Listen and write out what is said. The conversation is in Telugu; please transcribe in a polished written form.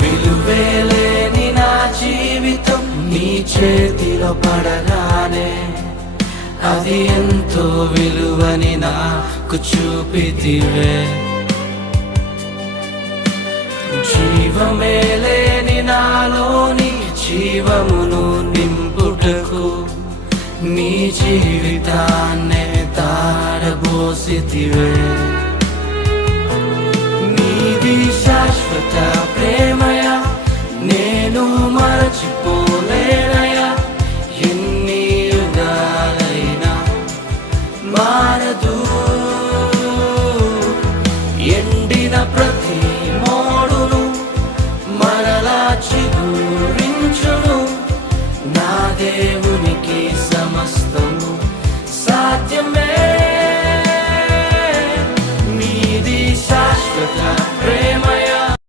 విలువేలేని నా జీవితం నీ చేతిలో పడగానే అది ఎంతో విలువని నాకు చూపితివే. జీవమే లేని నాలోని జీవమును నింపుటకు నీ జీవితాన్నే తారబోసితివే. నీది శాశ్వత ప్రేమయా, నేను మరచిపోలేనయా. ఎన్ని యుగాలైనా మారదు. ఎండిన ప్రతి మోడును మరలా చిగురించును. నా దేవునికి సమస్తము సాధ్యమే.